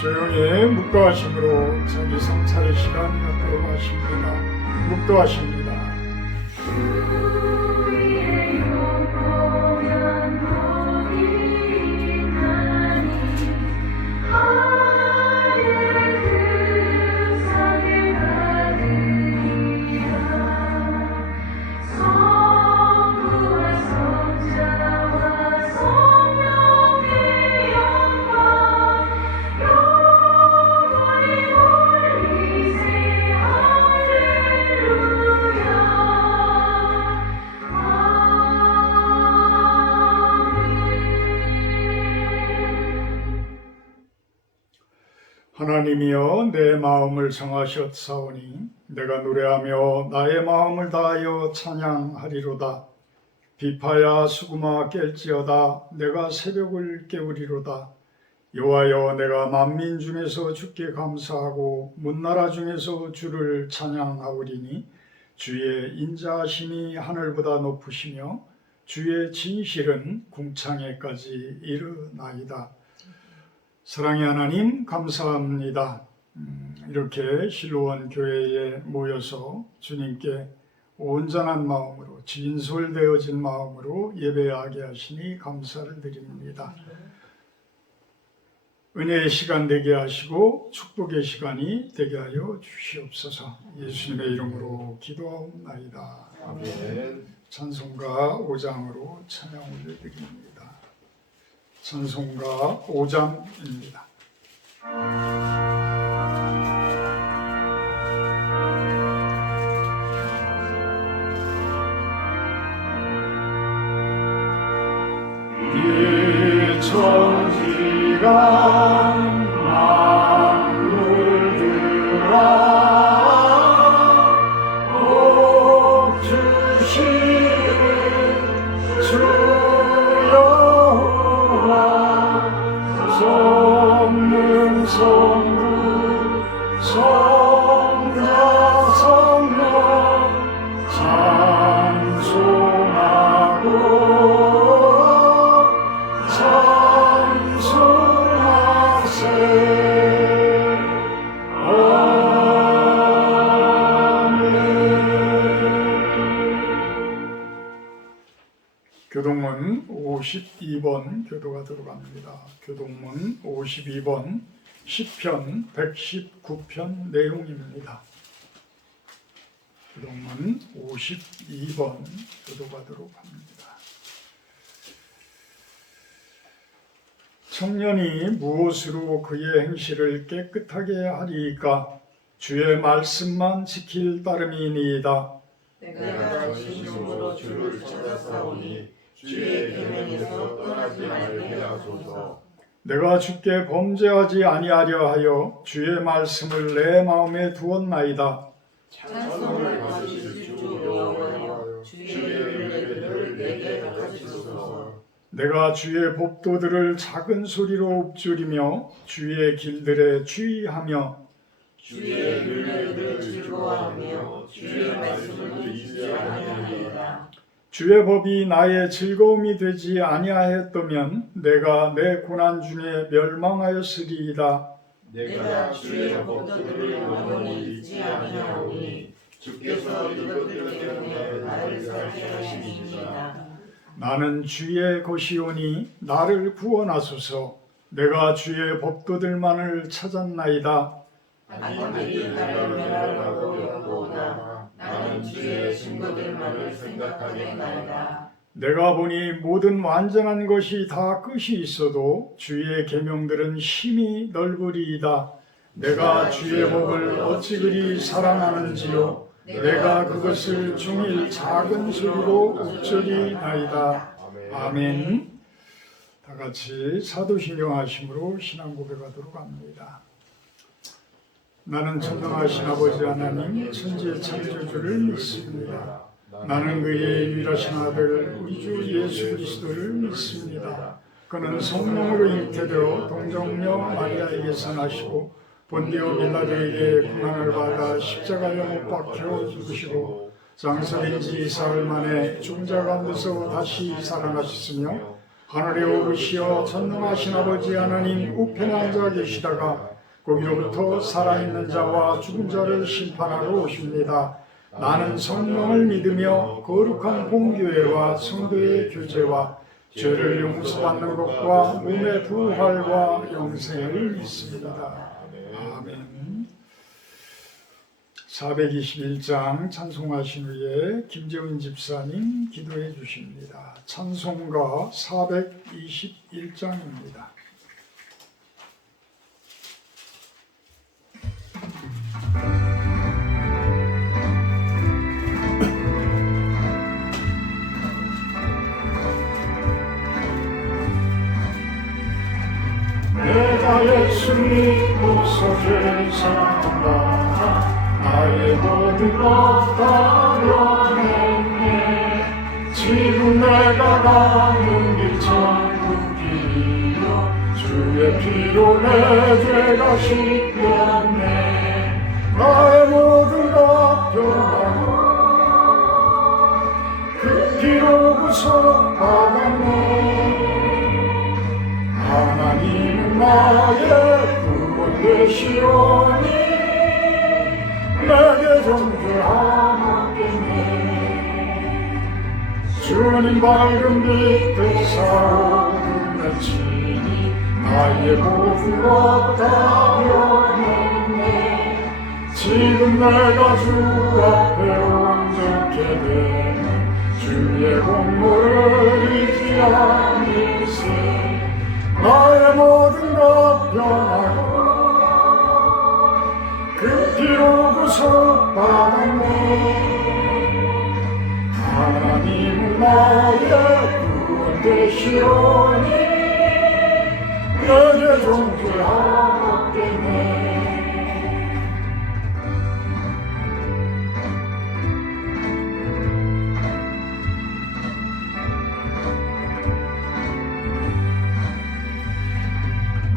조용히 묵도하심으로 자기 성찰의 시간이 갖도록 하십니다. 묵도하십니다. 하나님이여 내 마음을 정하셨사오니 내가 노래하며 나의 마음을 다하여 찬양하리로다. 비파야 수구마 깰지어다. 내가 새벽을 깨우리로다. 여호와여 내가 만민 중에서 주께 감사하고 문나라 중에서 주를 찬양하오리니 주의 인자하심이 하늘보다 높으시며 주의 진실은 궁창에까지 이르나이다. 사랑의 하나님 감사합니다. 이렇게 실로원 교회에 모여서 주님께 온전한 마음으로 진솔되어진 마음으로 예배하게 하시니 감사를 드립니다. 은혜의 시간 되게 하시고 축복의 시간이 되게 하여 주시옵소서. 예수님의 이름으로 기도하옵나이다. 아멘. 찬송가 5장으로 찬양 올려드립니다. 찬송가 5장입니다. 이 천지가 만물들아 교동문 52번 교도가 들어갑니다. 교동문 52번 시편 119편 내용입니다. 교동문 52번 교도가 들어갑니다. 청년이 무엇으로 그의 행실을 깨끗하게 하리이까? 주의 말씀만 지킬 따름이니이다. 내가 진심으로 주를 찾아싸우니 주의 계명에서 떠나지 말게 하소서. 내가 주께 범죄하지 아니하려 하여 주의 말씀을 내 마음에 두었나이다. 찬송을 받으실 주 여호와여, 주의 윤례를 내게 가르치소서. 내가 주의 법도들을 작은 소리로 읊조리며 주의 길들에 주의하며 주의 윤례를 즐거워하며 주의 말씀을 잊지 아니하리이다. 주의 법이 나의 즐거움이 되지 아니하였다면 내가 내 고난 중에 멸망하였으리이다. 내가 주의 법도들을 영원히 잊지 아니하오니 주께서 이것들 때문에 나를 살게 하심이니이다. 나는 주의 것이오니 나를 구원하소서. 내가 주의 법도들만을 찾았나이다. 만민이 나를 멸하고 욕보다 나는 주의 증거들만을 생각하겠나이다. 내가 보니 모든 완전한 것이 다 끝이 있어도 주의 계명들은 힘이 넓으리이다. 내가 주의 법을 어찌 그리 사랑하는지요. 내가 그것을 종일 작은 소리로 읊조리나이다. 아멘. 다 같이 사도신경 하심으로 신앙 고백하도록 합니다. 나는 전능하신 아버지 하나님 천지의 창조주를 믿습니다. 나는 그의 유일하신 아들 우리 주 예수 그리스도를 믿습니다. 그는 성령으로 잉태되어 동정녀 마리아에게서 나시고 본디오 빌라도에게 고난을 받아 십자가에 못 박혀 죽으시고 장사된 지 4일 만에 죽은 자 가운데서 다시 살아나셨으며 하늘에 오르시어 전능하신 아버지 하나님 우편에 앉아 계시다가 거기로부터 살아있는 자와 죽은 자를 심판하러 오십니다. 나는 성령을 믿으며 거룩한 공교회와 성도의 교제와 죄를 용서받는 것과 몸의 부활과 영생을 믿습니다. 아멘. 421장 찬송하신 후에 김재훈 집사님 기도해 주십니다. 찬송가 421장입니다. 내가 예수 믿고서 죄 사함받아 나의 모든 것 다 면했네. 지금 내가 가는 길 천국이요 주의 피로 내 죄가 씻겼네. 나의 모든 것 변하고 그 피로 구속받았네. 하나님은 나의 구원 되시오니 내게 정죄하옵겠네. 주님 밝은 빛에 사오는 친히 나의 모든 것 다 면했네. 지금 내가 주 앞에 온전케 되는 주의 공로를 잊지 않을세. 나의 모든 것 변하고 그 피로 구속받았네. 하나님은 나의 구원 되시오니 내게 정죄하옵겠네.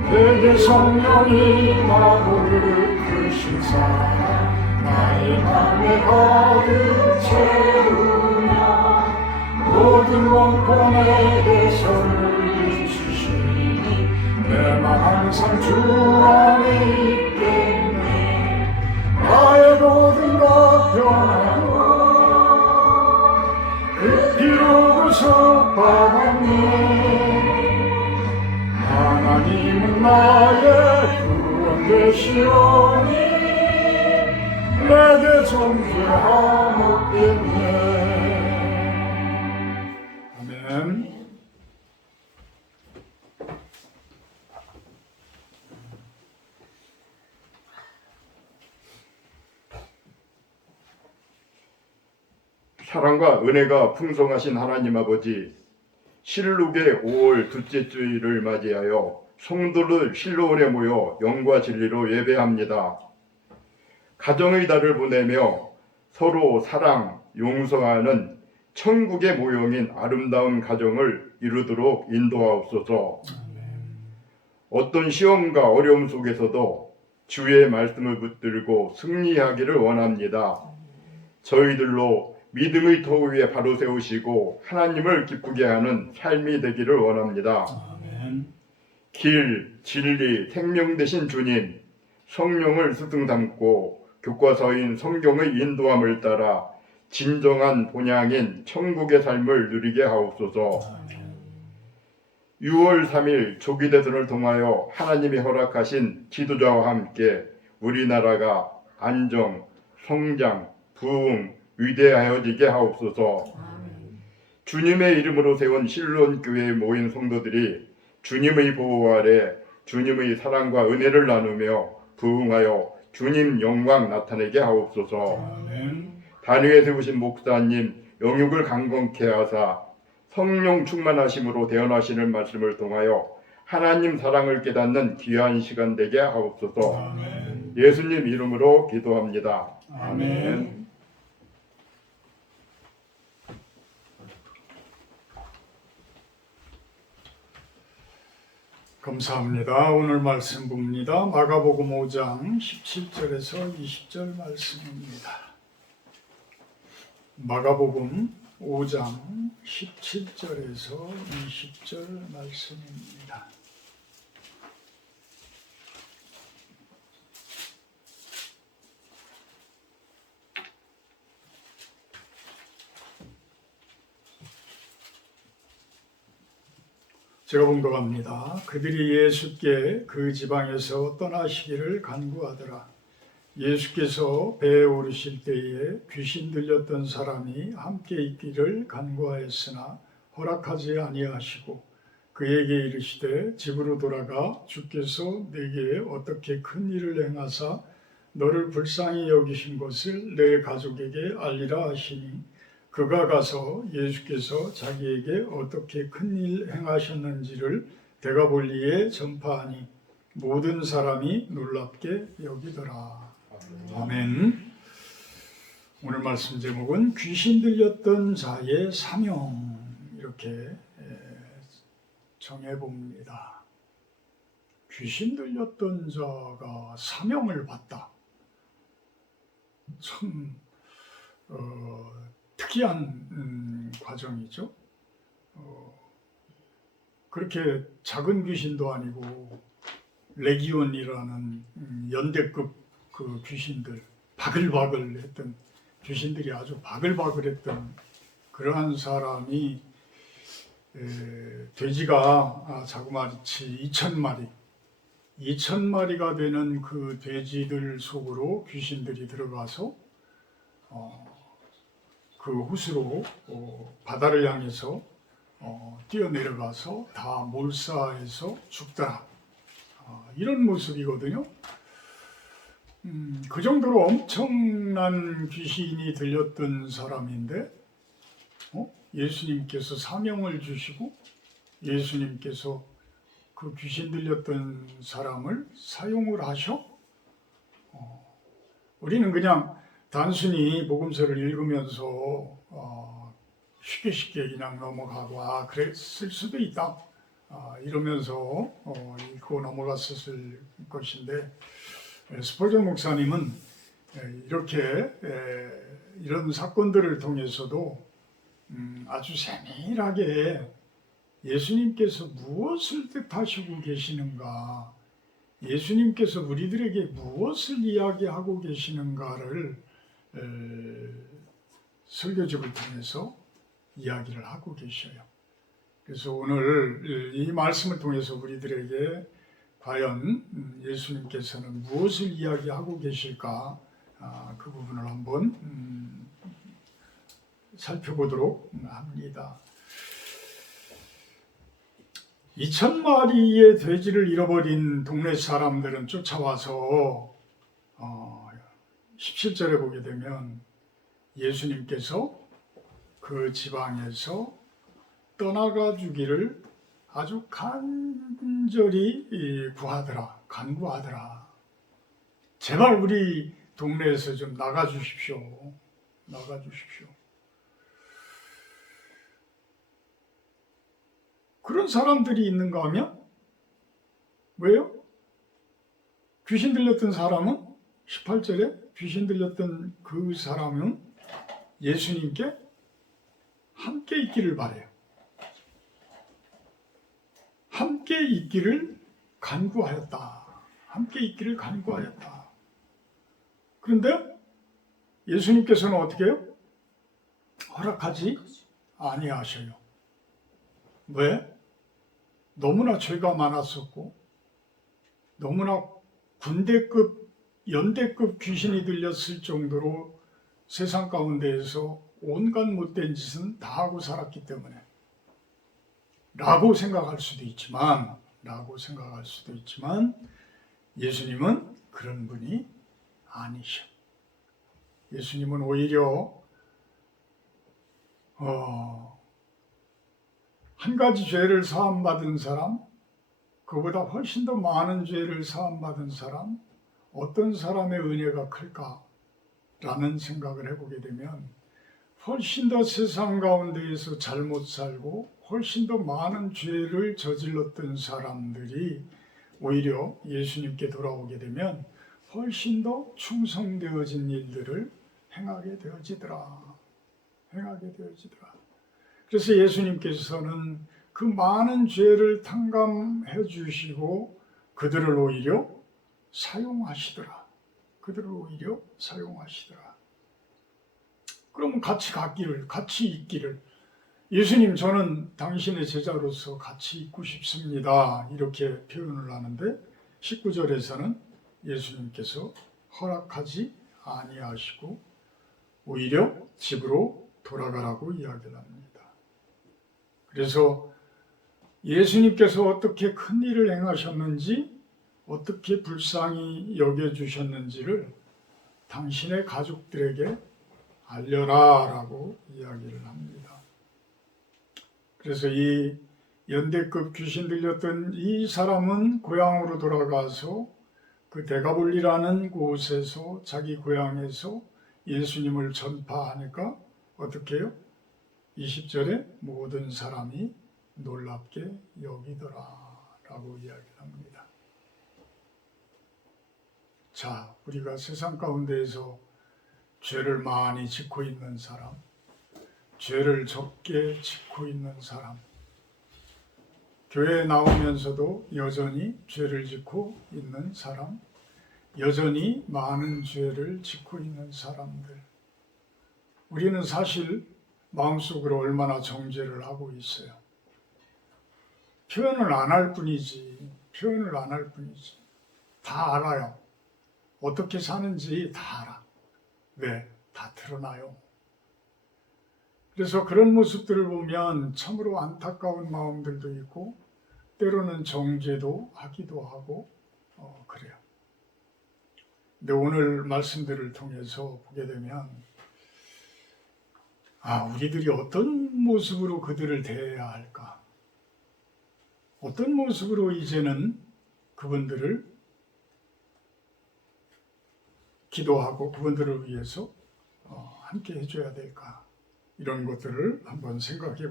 내게 성령이 마구를 크신 사랑 나의 맘에 가득 채우며 모든 원권에게 선을 주시니 내 맘 항상 주 안에 있겠네. 나의 모든 것 변하고 그 피로 구속받았네. 하나님은 나의 구원 되시오니 내게 정죄하옵겠네. 아멘. 사랑과 은혜가 풍성하신 하나님 아버지, 실록의 5월 둘째 주일을 맞이하여 성도들 실로원에 모여 영과 진리로 예배합니다. 가정의 달을 보내며 서로 사랑, 용서하는 천국의 모형인 아름다운 가정을 이루도록 인도하옵소서. 어떤 시험과 어려움 속에서도 주의 말씀을 붙들고 승리하기를 원합니다. 저희들로 믿음의 터 위에 바로 세우시고 하나님을 기쁘게 하는 삶이 되기를 원합니다. 아멘. 길, 진리, 생명 되신 주님, 성령을 스승 삼고 교과서인 성경의 인도함을 따라 진정한 본향인 천국의 삶을 누리게 하옵소서. 6월 3일 조기 대선을 통하여 하나님이 허락하신 지도자와 함께 우리나라가 안정, 성장, 부흥, 위대하여지게 하옵소서. 주님의 이름으로 세운 실로원 교회에 모인 성도들이 주님의 보호 아래 주님의 사랑과 은혜를 나누며 부흥하여 주님 영광 나타내게 하옵소서. 아멘. 단위에 세우신 목사님 영육을 강건케 하사 성령 충만하심으로 대언하시는 말씀을 통하여 하나님 사랑을 깨닫는 귀한 시간 되게 하옵소서. 아멘. 예수님 이름으로 기도합니다. 아멘. 감사합니다. 오늘 말씀 봅니다. 마가복음 5장 17절에서 20절 말씀입니다. 마가복음 5장 17절에서 20절 말씀입니다. 제가 봉독합니다. 그들이 예수께 그 지방에서 떠나시기를 간구하더라. 예수께서 배에 오르실 때에 귀신 들렸던 사람이 함께 있기를 간구하였으나 허락하지 아니하시고 그에게 이르시되 집으로 돌아가 주께서 내게 어떻게 큰 일을 행하사 너를 불쌍히 여기신 것을 내 가족에게 알리라 하시니 그가 가서 예수께서 자기에게 어떻게 큰 일 행하셨는지를 대가볼리에 전파하니 모든 사람이 놀랍게 여기더라. 아멘. 오늘 말씀 제목은 귀신 들렸던 자의 사명, 이렇게 정해봅니다. 귀신 들렸던 자가 사명을 받다. 참 특이한 과정이죠. 그렇게 작은 귀신도 아니고 레기온이라는 연대급 그 귀신들, 바글바글 했던 귀신들이 아주 바글바글했던 그러한 사람이 돼지가 자그마치 2,000마리가 되는 그 돼지들 속으로 귀신들이 들어가서 그 호수로 바다를 향해서 뛰어내려가서 다 몰사해서 죽더라. 이런 모습이거든요. 그 정도로 엄청난 귀신이 들렸던 사람인데 예수님께서 사명을 주시고 예수님께서 그 귀신 들렸던 사람을 사용을 하셔? 우리는 그냥 단순히 복음서를 읽으면서 쉽게 그냥 넘어가고 그랬을 수도 있다 이러면서 읽고 넘어갔었을 것인데 스펄전 목사님은 이렇게 이런 사건들을 통해서도 아주 세밀하게 예수님께서 무엇을 뜻하시고 계시는가, 예수님께서 우리들에게 무엇을 이야기하고 계시는가를 설교집을 통해서 이야기를 하고 계셔요. 그래서 오늘 이 말씀을 통해서 우리들에게 과연 예수님께서는 무엇을 이야기하고 계실까, 그 부분을 한번 살펴보도록 합니다. 2,000마리의 돼지를 잃어버린 동네 사람들은 쫓아와서 17절에 보게 되면 예수님께서 그 지방에서 떠나가 주기를 아주 간절히 간구하더라. 제발 우리 동네에서 좀 나가 주십시오. 그런 사람들이 있는가 하면 왜요? 귀신 들렸던 사람은 18절에 귀신 들렸던 그 사람은 예수님께 함께 있기를 바래요. 함께 있기를 간구하였다. 그런데 예수님께서는 어떻게 해요? 허락하지 아니하셔요. 왜? 너무나 죄가 많았었고 너무나 군대급, 연대급 귀신이 들렸을 정도로 세상 가운데에서 온갖 못된 짓은 다 하고 살았기 때문에 라고 생각할 수도 있지만 예수님은 그런 분이 아니셔. 예수님은 오히려 한 가지 죄를 사함받은 사람, 그보다 훨씬 더 많은 죄를 사함받은 사람, 어떤 사람의 은혜가 클까라는 생각을 해보게 되면 훨씬 더 세상 가운데에서 잘못 살고 훨씬 더 많은 죄를 저질렀던 사람들이 오히려 예수님께 돌아오게 되면 훨씬 더 충성되어진 일들을 행하게 되어지더라. 행하게 되어지더라. 그래서 예수님께서는 그 많은 죄를 탕감해 주시고 그들을 오히려 사용하시더라. 그들을 오히려 사용하시더라. 그러면 같이 갔기를, 같이 있기를, 예수님 저는 당신의 제자로서 같이 있고 싶습니다. 이렇게 표현을 하는데 19절에서는 예수님께서 허락하지 아니하시고 오히려 집으로 돌아가라고 이야기를 합니다. 그래서 예수님께서 어떻게 큰 일을 행하셨는지, 어떻게 불쌍히 여겨주셨는지를 당신의 가족들에게 알려라 라고 이야기를 합니다. 그래서 이 연대급 귀신 들렸던 이 사람은 고향으로 돌아가서 그 데가볼리라는 곳에서 자기 고향에서 예수님을 전파하니까 어떻게 해요? 20절에 모든 사람이 놀랍게 여기더라 라고 이야기를 합니다. 자, 우리가 세상 가운데에서 죄를 많이 짓고 있는 사람, 죄를 적게 짓고 있는 사람, 교회에 나오면서도 여전히 죄를 짓고 있는 사람, 여전히 많은 죄를 짓고 있는 사람들, 우리는 사실 마음속으로 얼마나 정죄를 하고 있어요. 표현을 안 할 뿐이지, 표현을 안 할 뿐이지. 다 알아요. 어떻게 사는지 다 알아. 왜? 다 드러나요. 그래서 그런 모습들을 보면 참으로 안타까운 마음들도 있고 때로는 정죄도 하기도 하고 그래요. 근데 오늘 말씀들을 통해서 보게 되면 우리들이 어떤 모습으로 그들을 대해야 할까? 어떤 모습으로 이제는 그분들을 기도하고 그분들을 위해서 함께 해줘야 될까? 이런 것들을 한번 생각해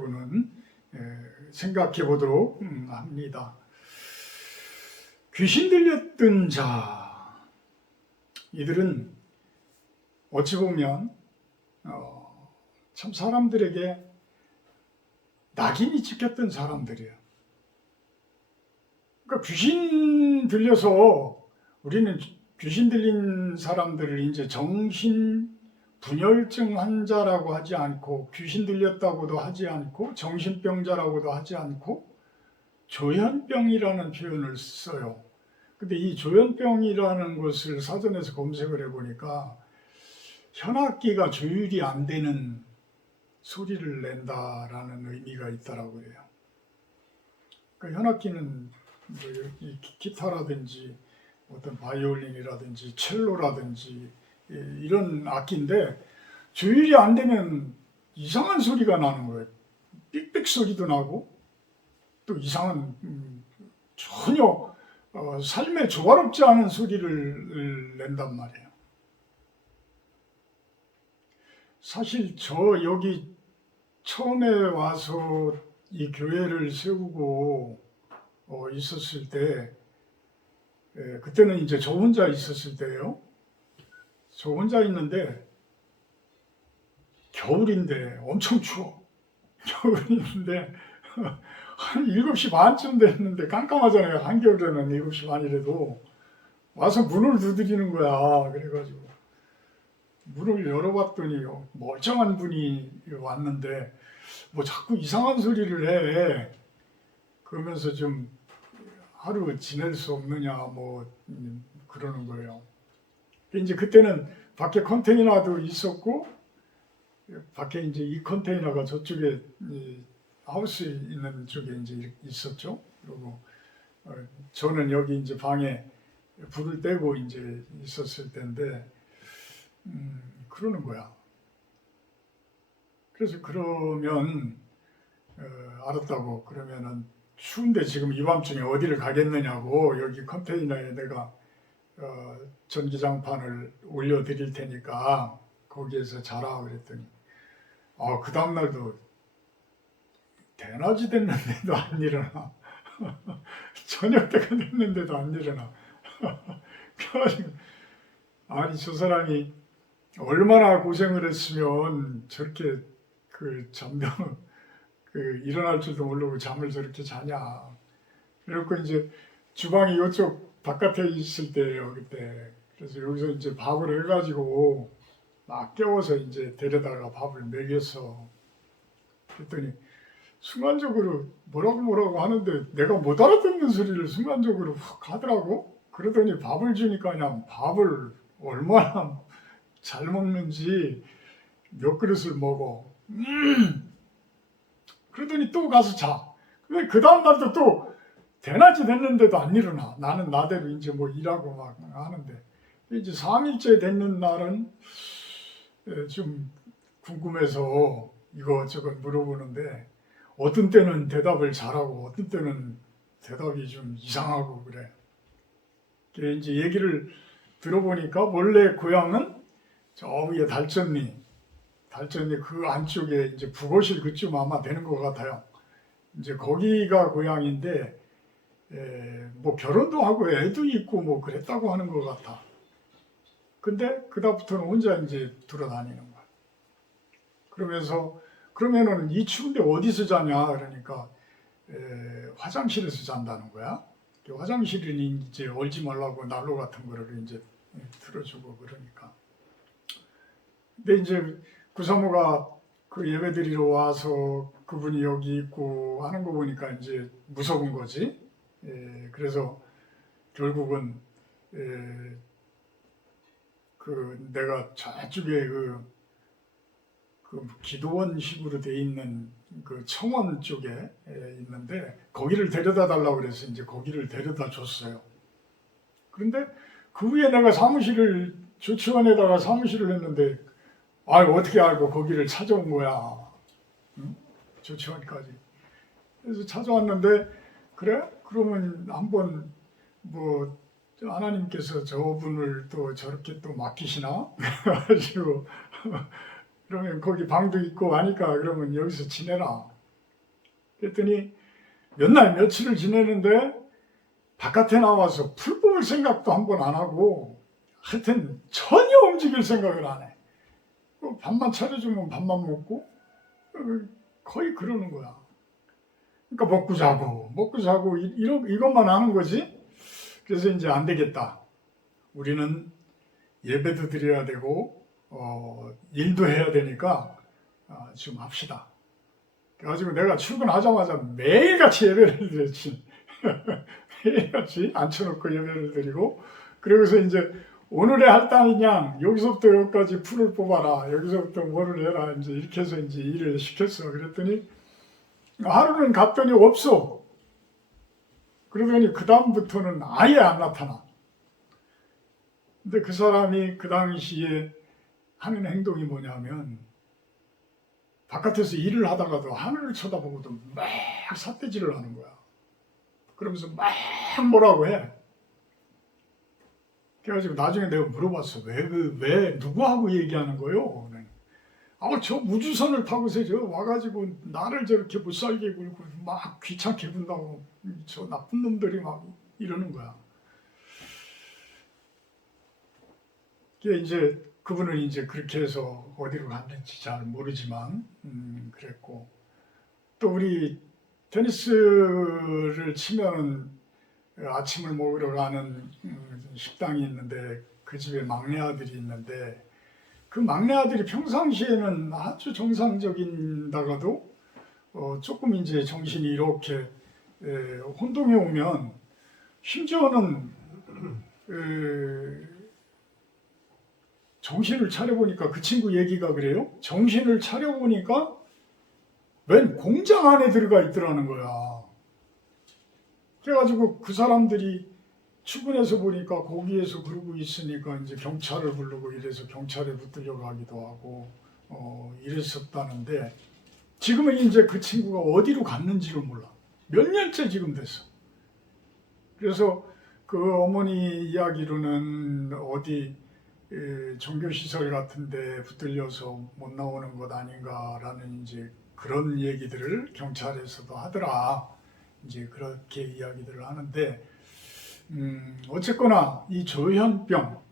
보도록 합니다. 귀신 들렸던 자, 이들은 어찌 보면 참 사람들에게 낙인이 찍혔던 사람들이에요. 그러니까 귀신 들려서 우리는 귀신 들린 사람들을 이제 정신 분열증 환자라고 하지 않고, 귀신 들렸다고도 하지 않고, 정신병자라고도 하지 않고 조현병이라는 표현을 써요. 근데 이 조현병이라는 것을 사전에서 검색을 해보니까 현악기가 조율이 안 되는 소리를 낸다라는 의미가 있더라고요. 그러니까 현악기는 뭐 기타라든지 어떤 바이올린이라든지 첼로라든지 이런 악기인데 조율이 안 되면 이상한 소리가 나는 거예요. 삑삑 소리도 나고 또 이상한 전혀 삶에 조화롭지 않은 소리를 낸단 말이에요. 사실 저 여기 처음에 와서 이 교회를 세우고 있었을 때, 그때는 이제 저 혼자 있었을 때예요. 저 혼자 있는데 겨울인데 엄청 추워. 겨울인데 한 7시 반쯤 됐는데 깜깜하잖아요. 한겨울에는 7시 반이라도. 와서 문을 두드리는 거야. 그래가지고 문을 열어봤더니 멀쩡한 분이 왔는데 뭐 자꾸 이상한 소리를 해. 그러면서 좀 하루 지낼 수 없느냐 뭐 그러는 거예요. 이제 그때는 밖에 컨테이너도 있었고, 밖에 이제 이 컨테이너가 저쪽에 하우스 있는 쪽에 이제 있었죠. 그리고 저는 여기 이제 방에 불을 떼고 이제 있었을 때인데, 그러는 거야. 그래서 그러면 알았다고. 그러면은 추운데 지금 이 밤중에 어디를 가겠느냐고, 여기 컨테이너에 내가 전기장판을 올려드릴 테니까 거기에서 자라 그랬더니 그 다음날도 대낮이 됐는데도 안 일어나. 저녁 때가 됐는데도 안 일어나. 그래가지고 아니 저 사람이 얼마나 고생을 했으면 저렇게 그 잠도 그 일어날 줄도 모르고 잠을 저렇게 자냐. 그래갖고 이제 주방이 이쪽 바깥에 있을 때예요 그때. 그래서 여기서 이제 밥을 해가지고 막 깨워서 이제 데려다가 밥을 먹였어. 그랬더니 순간적으로 뭐라고 하는데 내가 못 알아듣는 소리를 순간적으로 훅 하더라고. 그러더니 밥을 주니까 그냥 밥을 얼마나 잘 먹는지 몇 그릇을 먹어. 그러더니 또 가서 자. 근데 그 다음날도 또 대낮이 됐는데도 안 일어나. 나는 나대로 이제 뭐 일하고 막 하는데. 이제 3일째 됐는 날은 좀 궁금해서 이것저것 물어보는데 어떤 때는 대답을 잘하고 어떤 때는 대답이 좀 이상하고 그래. 그래 이제 얘기를 들어보니까 원래 고향은 저 위에 달전리 그 안쪽에 이제 북어실 그쯤 아마 되는 것 같아요. 이제 거기가 고향인데 뭐 결혼도 하고 애도 있고 뭐 그랬다고 하는 것 같아. 근데 그다음부터는 혼자 이제 돌아다니는 거야. 그러면서 그러면은 이 추운데 어디서 자냐 그러니까 화장실에서 잔다는 거야. 화장실은 이제 얼지 말라고 난로 같은 거를 이제 틀어주고 그러니까. 근데 이제 구사모가 그 예배 드리러 와서 그분이 여기 있고 하는 거 보니까 이제 무서운 거지. 그래서 결국은 그 내가 저쪽에 그 기도원식으로 돼 있는 그 청원 쪽에 있는데 거기를 데려다 달라고 그래서 이제 거기를 데려다 줬어요. 그런데 그 위에 내가 사무실을 조치원에다가 사무실을 했는데 어떻게 알고 거기를 찾아온 거야. 응? 조치원까지. 그래서 찾아왔는데 그래? 그러면 한번 뭐 하나님께서 저분을 또 저렇게 또 맡기시나? 그래가지고 그러면 거기 방도 있고 하니까 그러면 여기서 지내라. 그랬더니 몇 날 며칠을 지내는데 바깥에 나와서 풀 뽑을 생각도 한번 안 하고 하여튼 전혀 움직일 생각을 안 해. 밥만 차려주면 밥만 먹고 거의 그러는 거야. 그러니까 먹고 자고 이것만 하는 거지. 그래서 이제 안 되겠다. 우리는 예배도 드려야 되고 일도 해야 되니까 좀 합시다. 그래가지고 내가 출근하자마자 매일같이 예배를 드렸지. 매일같이 앉혀놓고 예배를 드리고 그러고서 이제 오늘의 할당인 양 여기서부터 여기까지 풀을 뽑아라. 여기서부터 뭐를 해라. 이제 이렇게 해서 이제 일을 시켰어. 그랬더니 하루는 갔더니 없어. 그러더니 그 다음부터는 아예 안 나타나. 근데 그 사람이 그 당시에 하는 행동이 뭐냐면 바깥에서 일을 하다가도 하늘을 쳐다보고도 막 삿대질을 하는 거야. 그러면서 막 뭐라고 해. 그래가지고 나중에 내가 물어봤어. 왜 누구하고 얘기하는 거요? 저 우주선을 타고서 와가지고 나를 저렇게 못 살게 굴고 막 귀찮게 군다고 저 나쁜 놈들이 막 이러는 거야. 이제 그분은 이제 그렇게 해서 어디로 갔는지 잘 모르지만 그랬고 또 우리 테니스를 치면은 아침을 먹으러 가는 식당이 있는데 그 집에 막내 아들이 있는데 그 막내 아들이 평상시에는 아주 정상적인다가도 조금 이제 정신이 이렇게 혼동해 오면 심지어는 정신을 차려보니까 그 친구 얘기가 그래요. 정신을 차려보니까 웬 공장 안에 들어가 있더라는 거야. 그래가지고 그 사람들이 출근해서 보니까 거기에서 그러고 있으니까 이제 경찰을 부르고 이래서 경찰에 붙들려 가기도 하고 이랬었다는데 지금은 이제 그 친구가 어디로 갔는지를 몰라. 몇 년째 지금 됐어. 그래서 그 어머니 이야기로는 어디 종교시설 같은데 붙들려서 못 나오는 것 아닌가라는 이제 그런 얘기들을 경찰에서도 하더라. 이제 그렇게 이야기들을 하는데 어쨌거나 이 조현병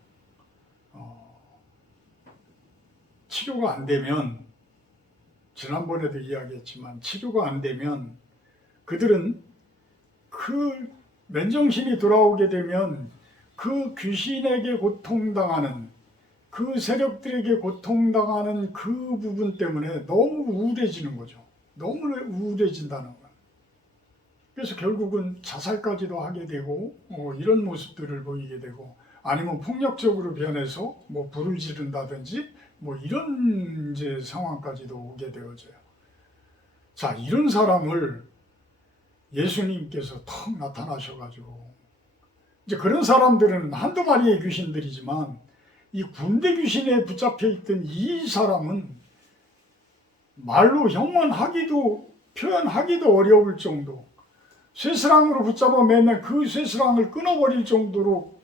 치료가 안 되면 지난번에도 이야기했지만 치료가 안 되면 그들은 그 맨정신이 돌아오게 되면 그 귀신에게 고통당하는 그 세력들에게 고통당하는 그 부분 때문에 너무 우울해지는 거죠. 너무 우울해진다는 거예요. 그래서 결국은 자살까지도 하게 되고 이런 모습들을 보이게 되고 아니면 폭력적으로 변해서 뭐 불을 지른다든지 뭐 이런 이제 상황까지도 오게 되어져요. 자, 이런 사람을 예수님께서 턱 나타나셔가지고 이제 그런 사람들은 한두 마리의 귀신들이지만 이 군대 귀신에 붙잡혀 있던 이 사람은 말로 형언하기도 표현하기도 어려울 정도, 쇠스랑으로 붙잡아 매면 그 쇠스랑을 끊어버릴 정도로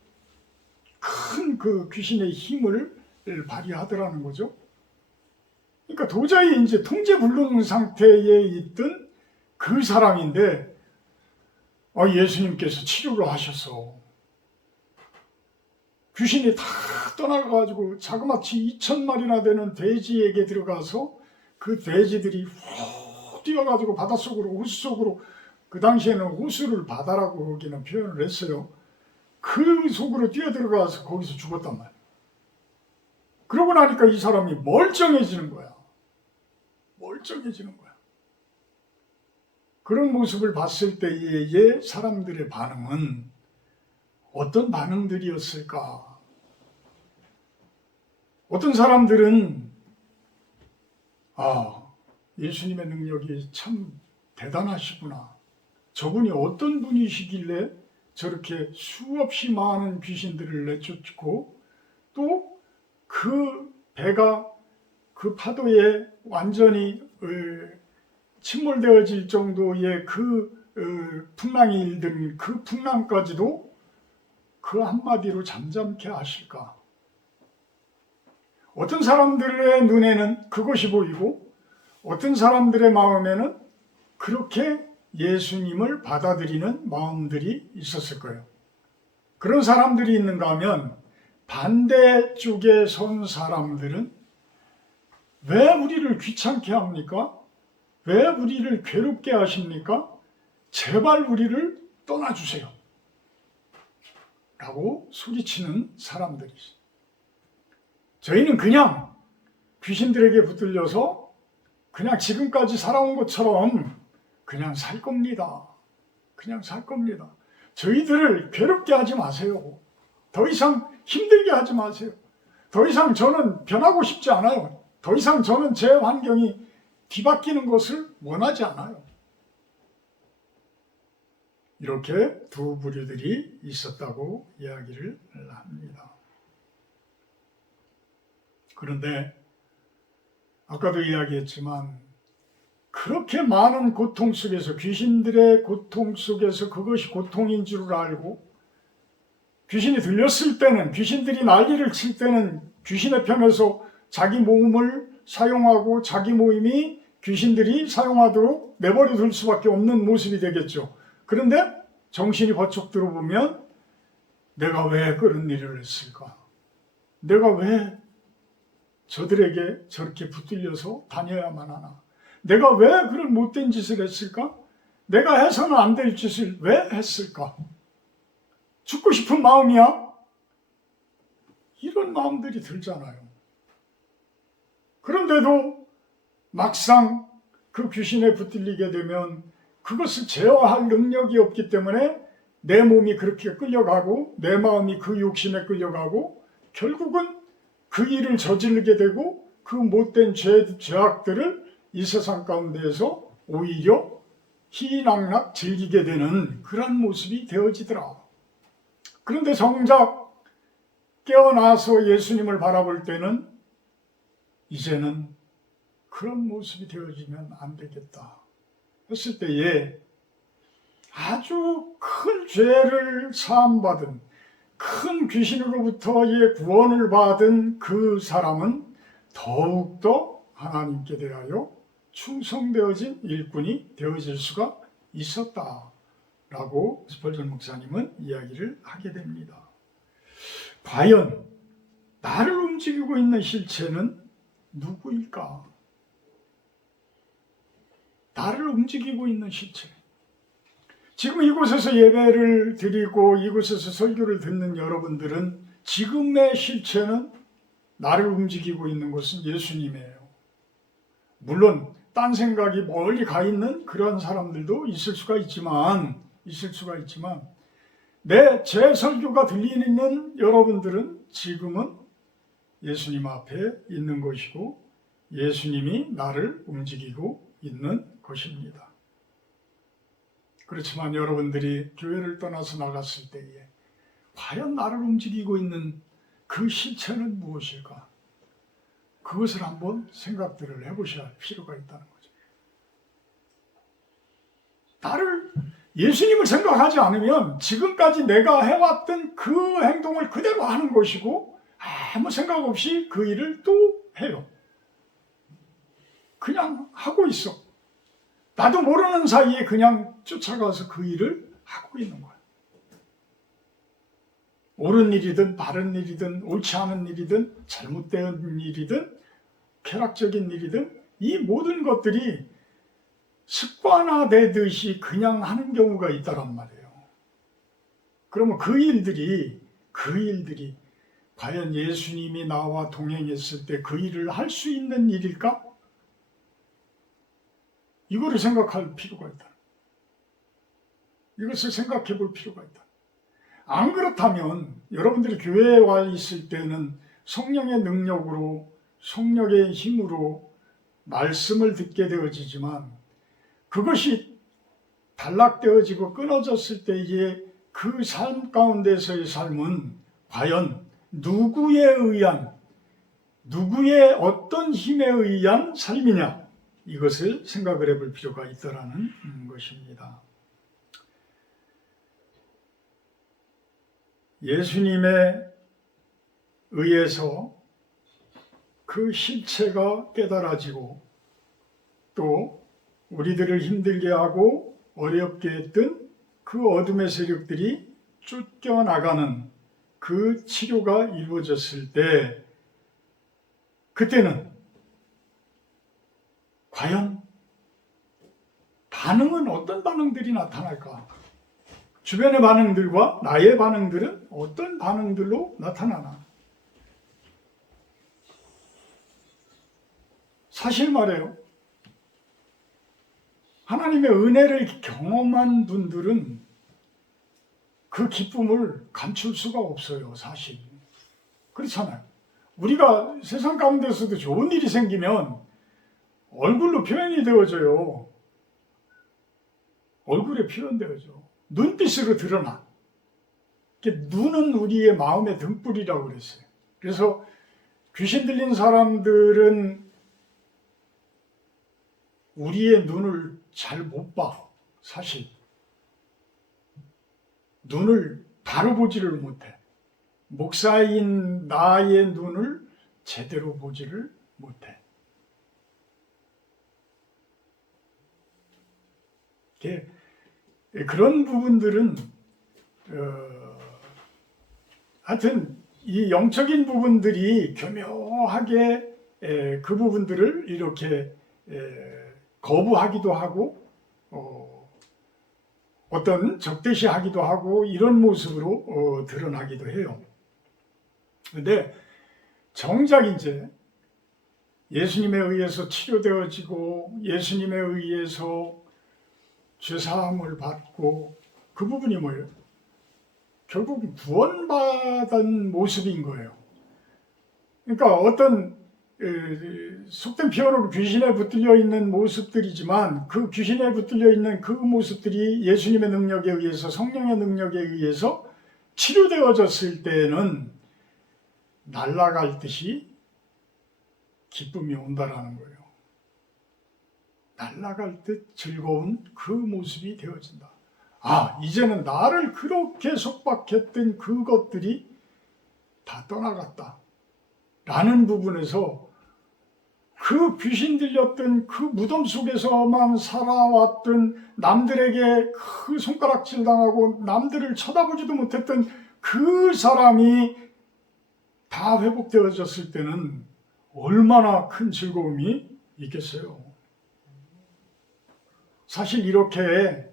큰 그 귀신의 힘을 발휘하더라는 거죠. 그러니까 도저히 이제 통제불능 상태에 있던 그 사람인데 예수님께서 치료를 하셔서 귀신이 다 떠나가지고 자그마치 2,000마리나 되는 돼지에게 들어가서 그 돼지들이 훅 뛰어가지고 바닷속으로 호수 속으로, 그 당시에는 호수를 바다라고 거기는 표현을 했어요. 그 속으로 뛰어들어가서 거기서 죽었단 말이에요. 그러고 나니까 이 사람이 멀쩡해지는 거야. 멀쩡해지는 거야. 그런 모습을 봤을 때의 사람들의 반응은 어떤 반응들이었을까? 어떤 사람들은 예수님의 능력이 참 대단하시구나. 저분이 어떤 분이시길래 저렇게 수없이 많은 귀신들을 내쫓고 또 그 배가 그 파도에 완전히 침몰되어질 정도의 그 풍랑이 일든 그 풍랑까지도 그 한마디로 잠잠케 하실까? 어떤 사람들의 눈에는 그것이 보이고 어떤 사람들의 마음에는 그렇게 예수님을 받아들이는 마음들이 있었을 거예요. 그런 사람들이 있는가 하면 반대쪽에 선 사람들은 왜 우리를 귀찮게 합니까? 왜 우리를 괴롭게 하십니까? 제발 우리를 떠나주세요. 라고 소리치는 사람들이죠. 저희는 그냥 귀신들에게 붙들려서 그냥 지금까지 살아온 것처럼 그냥 살 겁니다. 그냥 살 겁니다. 저희들을 괴롭게 하지 마세요. 더 이상 힘들게 하지 마세요. 더 이상 저는 변하고 싶지 않아요. 더 이상 저는 제 환경이 뒤바뀌는 것을 원하지 않아요. 이렇게 두 부류들이 있었다고 이야기를 합니다. 그런데 아까도 이야기했지만 그렇게 많은 고통 속에서, 귀신들의 고통 속에서 그것이 고통인 줄 알고 귀신이 들렸을 때는, 귀신들이 난리를 칠 때는 귀신의 편에서 자기 몸을 사용하고 자기 몸이 귀신들이 사용하도록 내버려 둘 수밖에 없는 모습이 되겠죠. 그런데 정신이 버쩍 들어보면 내가 왜 그런 일을 했을까? 내가 왜 저들에게 저렇게 붙들려서 다녀야만 하나? 내가 왜 그런 못된 짓을 했을까? 내가 해서는 안 될 짓을 왜 했을까? 죽고 싶은 마음이야? 이런 마음들이 들잖아요. 그런데도 막상 그 귀신에 붙들리게 되면 그것을 제어할 능력이 없기 때문에 내 몸이 그렇게 끌려가고 내 마음이 그 욕심에 끌려가고 결국은 그 일을 저지르게 되고 그 못된 죄악들을 이 세상 가운데에서 오히려 희낙낙 즐기게 되는 그런 모습이 되어지더라. 그런데 정작 깨어나서 예수님을 바라볼 때는 이제는 그런 모습이 되어지면 안 되겠다 했을 때에 아주 큰 죄를 사함받은, 큰 귀신으로부터의 구원을 받은 그 사람은 더욱더 하나님께 대하여 충성되어진 일꾼이 되어질 수가 있었다라고 스펄전 목사님은 이야기를 하게 됩니다. 과연 나를 움직이고 있는 실체는 누구일까? 나를 움직이고 있는 실체. 지금 이곳에서 예배를 드리고 이곳에서 설교를 듣는 여러분들은 지금의 실체는 나를 움직이고 있는 것은 예수님이에요. 물론 딴 생각이 멀리 가 있는 그런 사람들도 있을 수가 있지만 제 설교가 들리는 여러분들은 지금은 예수님 앞에 있는 것이고 예수님이 나를 움직이고 있는 것입니다. 그렇지만 여러분들이 교회를 떠나서 나갔을 때에 과연 나를 움직이고 있는 그 실체는 무엇일까? 그것을 한번 생각들을 해보셔야 할 필요가 있다는 거죠. 예수님을 생각하지 않으면 지금까지 내가 해왔던 그 행동을 그대로 하는 것이고 아무 생각 없이 그 일을 또 해요. 그냥 하고 있어. 나도 모르는 사이에 그냥 쫓아가서 그 일을 하고 있는 거야. 옳은 일이든 바른 일이든 옳지 않은 일이든 잘못된 일이든 쾌락적인 일이든 이 모든 것들이 습관화되듯이 그냥 하는 경우가 있다란 말이에요. 그러면 그 일들이 과연 예수님이 나와 동행했을 때 그 일을 할 수 있는 일일까? 이거를 생각할 필요가 있다. 이것을 생각해 볼 필요가 있다. 안 그렇다면 여러분들이 교회에 와 있을 때는 성령의 능력으로 성령의 힘으로 말씀을 듣게 되어지지만 그것이 단락되어지고 끊어졌을 때의 그 삶 가운데서의 삶은 과연 누구의 어떤 힘에 의한 삶이냐, 이것을 생각을 해볼 필요가 있다라는 것입니다. 예수님에 의해서 그 실체가 깨달아지고 또 우리들을 힘들게 하고 어렵게 했던 그 어둠의 세력들이 쫓겨나가는 그 치료가 이루어졌을 때 그때는 과연 반응은 어떤 반응들이 나타날까? 주변의 반응들과 나의 반응들은 어떤 반응들로 나타나나? 사실 말이에요. 하나님의 은혜를 경험한 분들은 그 기쁨을 감출 수가 없어요, 사실. 그렇잖아요. 우리가 세상 가운데서도 좋은 일이 생기면 얼굴로 표현이 되어져요. 얼굴에 표현되어져. 눈빛으로 드러나. 눈은 우리의 마음의 등불이라고 그랬어요. 그래서 귀신 들린 사람들은 우리의 눈을 잘 못 봐, 사실. 눈을 바로 보지를 못해. 목사인 나의 눈을 제대로 보지를 못해. 그런 부분들은 하여튼 이 영적인 부분들이 교묘하게 그 부분들을 이렇게 거부하기도 하고 어떤 적대시하기도 하고 이런 모습으로 드러나기도 해요. 그런데 정작 이제 예수님에 의해서 치료되어지고 예수님에 의해서 죄사함을 받고 그 부분이 뭐예요? 결국 구원받은 모습인 거예요. 그러니까 어떤 속된 표현으로 귀신에 붙들려 있는 모습들이지만 그 귀신에 붙들려 있는 그 모습들이 예수님의 능력에 의해서 성령의 능력에 의해서 치료되어졌을 때는 날아갈 듯이 기쁨이 온다라는 거예요. 날아갈 듯 즐거운 그 모습이 되어진다. 아, 이제는 나를 그렇게 속박했던 그것들이 다 떠나갔다. 라는 부분에서 그 귀신 들렸던 그 무덤 속에서만 살아왔던 남들에게 그 손가락질 당하고 남들을 쳐다보지도 못했던 그 사람이 다 회복되어졌을 때는 얼마나 큰 즐거움이 있겠어요. 사실 이렇게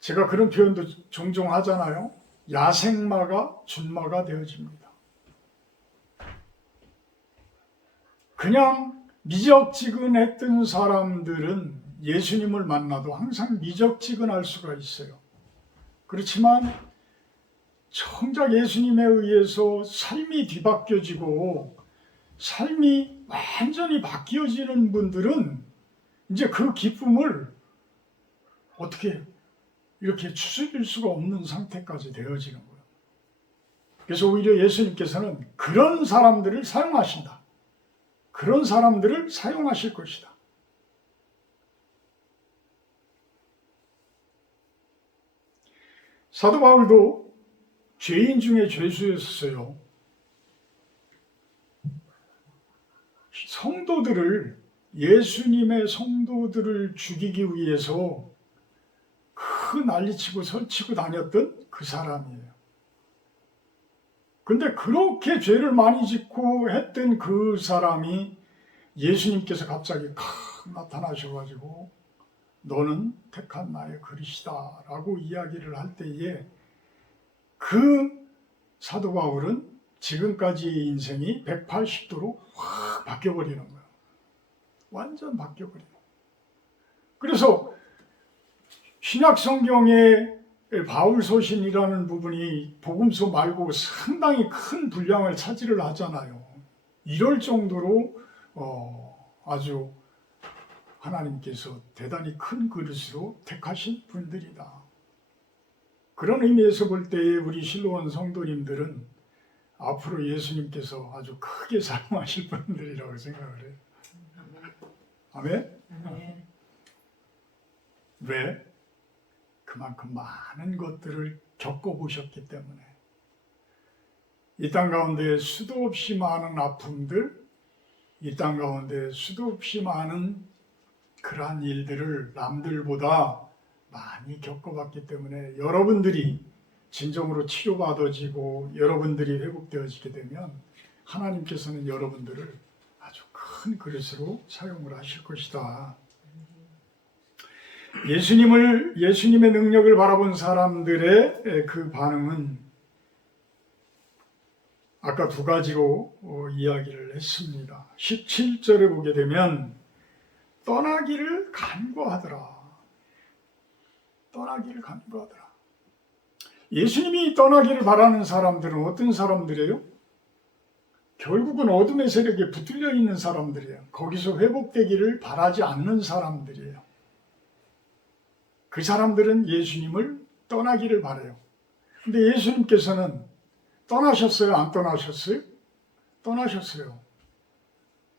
제가 그런 표현도 종종 하잖아요. 야생마가 준마가 되어집니다. 그냥 미적지근했던 사람들은 예수님을 만나도 항상 미적지근할 수가 있어요. 그렇지만 정작 예수님에 의해서 삶이 뒤바뀌어지고 삶이 완전히 바뀌어지는 분들은 이제 그 기쁨을 어떻게 이렇게 추스릴 수가 없는 상태까지 되어지는 거예요. 그래서 오히려 예수님께서는 그런 사람들을 사용하신다. 그런 사람들을 사용하실 것이다. 사도 바울도 죄인 중에 죄수였어요. 성도들을, 예수님의 성도들을 죽이기 위해서 그 난리치고 설치고 다녔던 그 사람이에요. 근데 그렇게 죄를 많이 짓고 했던 그 사람이 예수님께서 갑자기 나타나셔가지고 너는 택한 나의 그릇이다 라고 이야기를 할 때에 그 사도 바울은 지금까지의 인생이 180도로 확 바뀌어버리는 거예요. 완전 바뀌어버리는 거예요. 그래서 신약 성경의 바울 서신이라는 부분이 복음서 말고 상당히 큰 분량을 차지를 하잖아요. 이럴 정도로 아주 하나님께서 대단히 큰 그릇으로 택하신 분들이다. 그런 의미에서 볼 때에 우리 실로원 성도님들은 앞으로 예수님께서 아주 크게 사용하실 분들이라고 생각을 해요. 아멘? 아멘. 왜? 그만큼 많은 것들을 겪어보셨기 때문에 이 땅 가운데 수도 없이 많은 아픔들, 이 땅 가운데 수도 없이 많은 그러한 일들을 남들보다 많이 겪어봤기 때문에 여러분들이 진정으로 치료받아지고 여러분들이 회복되어지게 되면 하나님께서는 여러분들을 아주 큰 그릇으로 사용을 하실 것이다. 예수님의 능력을 바라본 사람들의 그 반응은 아까 두 가지로 이야기를 했습니다. 17절에 보게 되면 떠나기를 간구하더라. 떠나기를 간구하더라. 예수님이 떠나기를 바라는 사람들은 어떤 사람들이에요? 결국은 어둠의 세력에 붙들려 있는 사람들이에요. 거기서 회복되기를 바라지 않는 사람들이에요. 그 사람들은 예수님을 떠나기를 바라요. 근데 예수님께서는 떠나셨어요? 안 떠나셨어요? 떠나셨어요.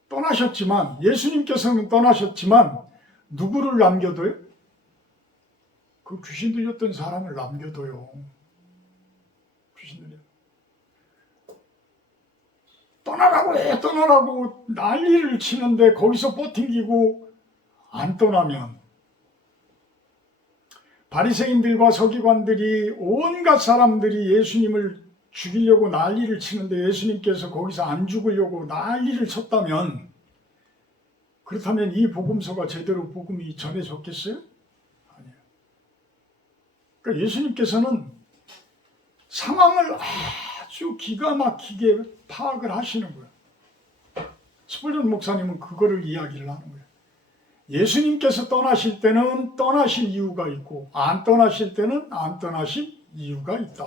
떠나셨지만, 예수님께서는 떠나셨지만 누구를 남겨둬요? 그 귀신 들렸던 사람을 남겨둬요. 귀신 들려. 떠나라고 해, 떠나라고 난리를 치는데 거기서 버팅기고 안 떠나면 바리새인들과 서기관들이 온갖 사람들이 예수님을 죽이려고 난리를 치는데 예수님께서 거기서 안 죽으려고 난리를 쳤다면 그렇다면 이 복음서가 제대로 복음이 전해졌겠어요? 아니에요. 그러니까 예수님께서는 상황을 아주 기가 막히게 파악을 하시는 거예요. 스폴전 목사님은 그거를 이야기를 하는 거예요. 예수님께서 떠나실 때는 떠나실 이유가 있고 안 떠나실 때는 안 떠나실 이유가 있다.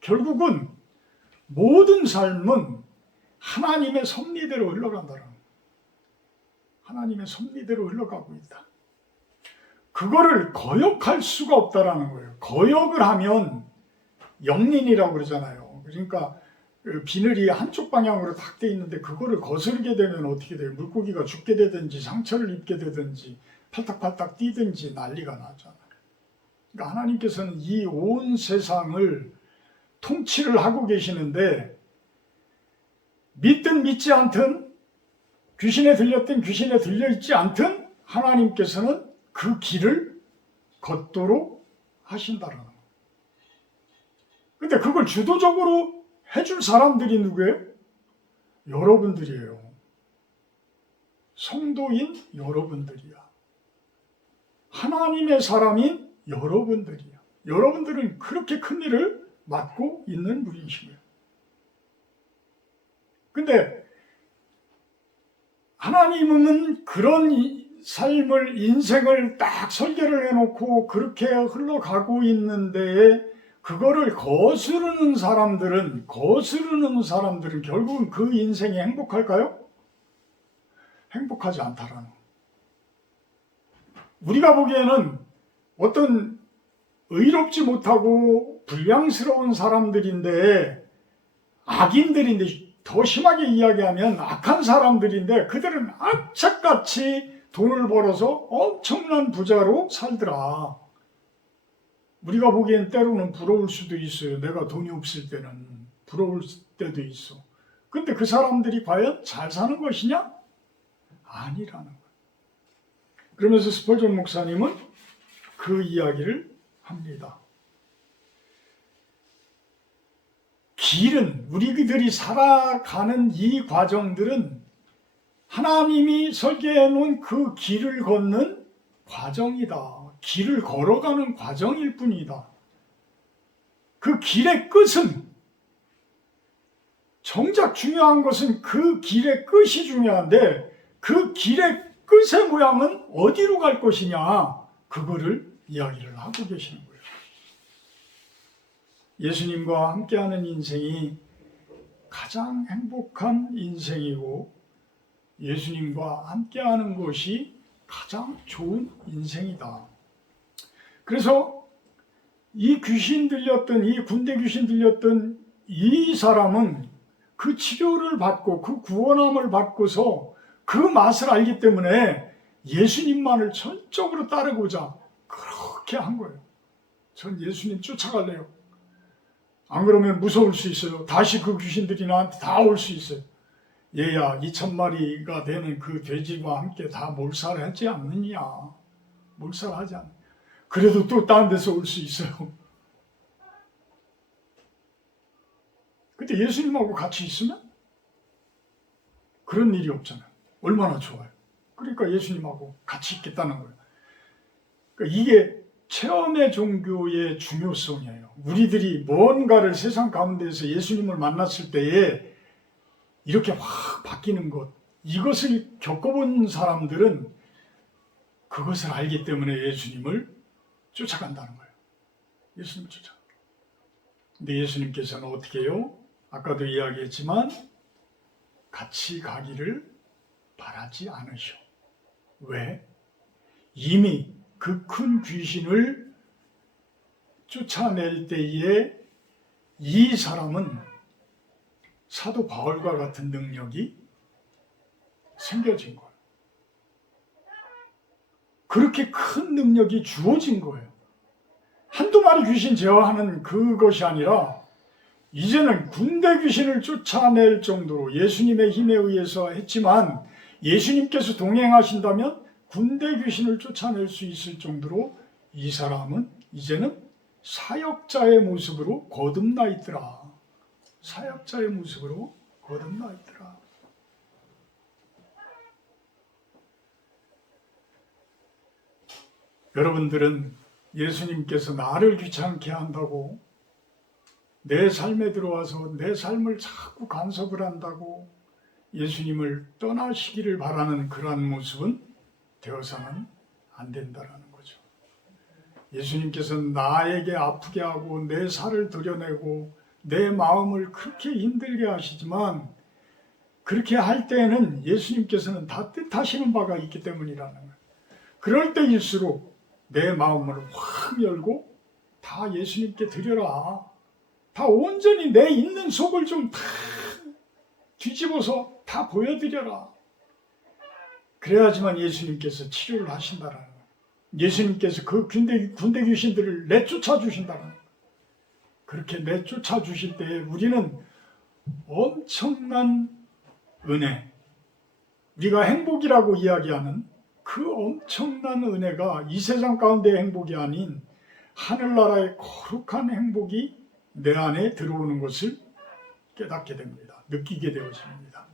결국은 모든 삶은 하나님의 섭리대로 흘러간다는 거예요. 하나님의 섭리대로 흘러가고 있다. 그거를 거역할 수가 없다라는 거예요. 거역을 하면 영린이라고 그러잖아요. 그러니까 비늘이 한쪽 방향으로 딱 돼 있는데 그거를 거스르게 되면 어떻게 돼요? 물고기가 죽게 되든지 상처를 입게 되든지 팔딱팔딱 뛰든지 난리가 나잖아요. 그러니까 하나님께서는 이 온 세상을 통치를 하고 계시는데 믿든 믿지 않든 귀신에 들렸든 귀신에 들려있지 않든 하나님께서는 그 길을 걷도록 하신다라는 거예요. 근데 그걸 주도적으로 해줄 사람들이 누구예요? 여러분들이에요. 성도인 여러분들이야. 하나님의 사람인 여러분들이야. 여러분들은 그렇게 큰 일을 맡고 있는 분이시고요. 근데 하나님은 그런 삶을, 인생을 딱 설계를 해놓고 그렇게 흘러가고 있는데 그거를 거스르는 사람들은 결국은 그 인생이 행복할까요? 행복하지 않다라는 거. 우리가 보기에는 어떤 의롭지 못하고 불량스러운 사람들인데, 악인들인데, 더 심하게 이야기하면 악한 사람들인데 그들은 악착같이 돈을 벌어서 엄청난 부자로 살더라. 우리가 보기엔 때로는 부러울 수도 있어요. 내가 돈이 없을 때는 부러울 때도 있어. 근데 그 사람들이 과연 잘 사는 것이냐? 아니라는 거예요. 그러면서 스펄전 목사님은 그 이야기를 합니다. 길은, 우리들이 살아가는 이 과정들은 하나님이 설계해 놓은 그 길을 걷는 과정이다. 길을 걸어가는 과정일 뿐이다. 그 길의 끝은, 정작 중요한 것은 그 길의 끝이 중요한데 그 길의 끝의 모양은 어디로 갈 것이냐, 그거를 이야기를 하고 계시는 거예요. 예수님과 함께하는 인생이 가장 행복한 인생이고 예수님과 함께하는 것이 가장 좋은 인생이다. 그래서 이 귀신 들렸던, 이 군대 귀신 들렸던 이 사람은 그 치료를 받고 그 구원함을 받고서 그 맛을 알기 때문에 예수님만을 전적으로 따르고자 그렇게 한 거예요. 전 예수님 쫓아갈래요. 안 그러면 무서울 수 있어요. 다시 그 귀신들이 나한테 다 올 수 있어요. 얘야, 2,000마리가 되는 그 돼지와 함께 다 몰살하지 않느냐. 몰살하지 않느냐. 그래도 또 다른 데서 올 수 있어요. 근데 예수님하고 같이 있으면 그런 일이 없잖아요. 얼마나 좋아요. 그러니까 예수님하고 같이 있겠다는 거예요. 그러니까 이게 체험의 종교의 중요성이에요. 우리들이 뭔가를 세상 가운데에서 예수님을 만났을 때에 이렇게 확 바뀌는 것, 이것을 겪어본 사람들은 그것을 알기 때문에 예수님을 쫓아간다는 거예요. 예수님을 쫓아간다. 근데 예수님께서는 어떻게 해요? 아까도 이야기했지만 같이 가기를 바라지 않으셔. 왜? 이미 그 큰 귀신을 쫓아낼 때에 이 사람은 사도 바울과 같은 능력이 생겨진 거예요. 그렇게 큰 능력이 주어진 거예요. 한두 마리 귀신 제어하는 그것이 아니라 이제는 군대 귀신을 쫓아낼 정도로 예수님의 힘에 의해서 했지만 예수님께서 동행하신다면 군대 귀신을 쫓아낼 수 있을 정도로 이 사람은 이제는 사역자의 모습으로 거듭나 있더라. 사역자의 모습으로 거듭나 있더라. 여러분들은 예수님께서 나를 귀찮게 한다고, 내 삶에 들어와서 내 삶을 자꾸 간섭을 한다고 예수님을 떠나시기를 바라는 그러한 모습은 되어서는 안 된다라는 거죠. 예수님께서는 나에게 아프게 하고 내 살을 도려내고 내 마음을 그렇게 힘들게 하시지만 그렇게 할 때에는 예수님께서는 다 뜻하시는 바가 있기 때문이라는 거예요. 그럴 때일수록 내 마음을 확 열고 다 예수님께 드려라. 다 온전히 내 있는 속을 좀 다 뒤집어서 다 보여드려라. 그래야지만 예수님께서 치료를 하신다라는 거예요. 예수님께서 그 군대 귀신들을 내쫓아 주신다는 거예요. 그렇게 내쫓아 주실 때 우리는 엄청난 은혜, 우리가 행복이라고 이야기하는 그 엄청난 은혜가 이 세상 가운데의 행복이 아닌 하늘나라의 거룩한 행복이 내 안에 들어오는 것을 깨닫게 됩니다. 느끼게 되어집니다.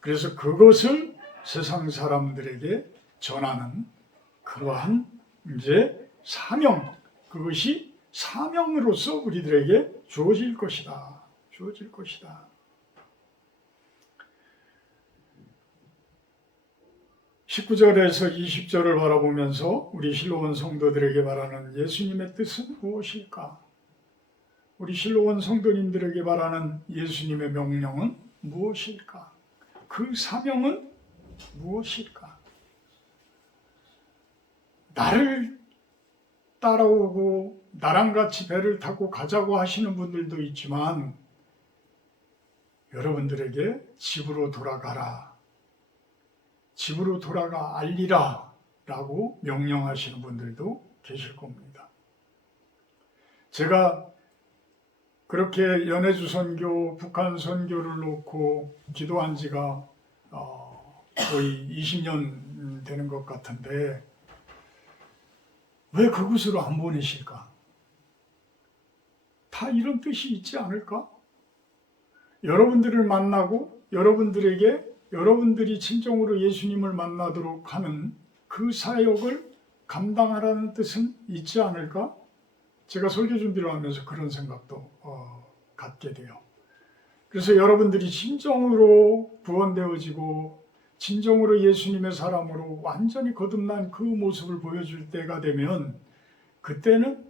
그래서 그것을 세상 사람들에게 전하는 그러한 이제 사명, 그것이 사명으로서 우리들에게 주어질 것이다. 주어질 것이다. 19절에서 20절을 바라보면서 우리 실로원 성도들에게 바라는 예수님의 뜻은 무엇일까? 우리 실로원 성도님들에게 바라는 예수님의 명령은 무엇일까? 그 사명은 무엇일까? 나를 따라오고 나랑 같이 배를 타고 가자고 하시는 분들도 있지만 여러분들에게 집으로 돌아가라, 집으로 돌아가 알리라 라고 명령하시는 분들도 계실 겁니다. 제가 그렇게 연해주 선교, 북한 선교를 놓고 기도한 지가 거의 20년 되는 것 같은데 왜 그곳으로 안 보내실까? 다 이런 뜻이 있지 않을까? 여러분들을 만나고 여러분들에게 여러분들이 진정으로 예수님을 만나도록 하는 그 사역을 감당하라는 뜻은 있지 않을까? 제가 설교 준비를 하면서 그런 생각도 갖게 돼요. 그래서 여러분들이 진정으로 구원되어지고 진정으로 예수님의 사람으로 완전히 거듭난 그 모습을 보여줄 때가 되면 그때는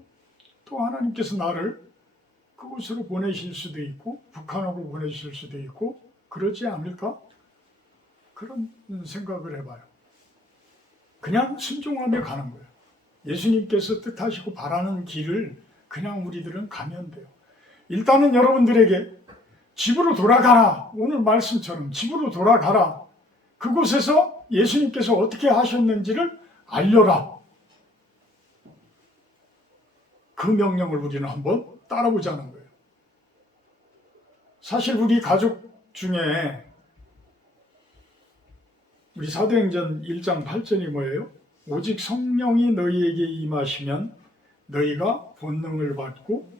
또 하나님께서 나를 그곳으로 보내실 수도 있고 북한으로 보내실 수도 있고 그러지 않을까? 그런 생각을 해봐요. 그냥 순종하며 가는 거예요. 예수님께서 뜻하시고 바라는 길을 그냥 우리들은 가면 돼요. 일단은 여러분들에게 집으로 돌아가라. 오늘 말씀처럼 집으로 돌아가라. 그곳에서 예수님께서 어떻게 하셨는지를 알려라. 그 명령을 우리는 한번 따라보자는 거예요. 사실 우리 가족 중에 우리 사도행전 1장 8절이 뭐예요? 오직 성령이 너희에게 임하시면 너희가 본능을 받고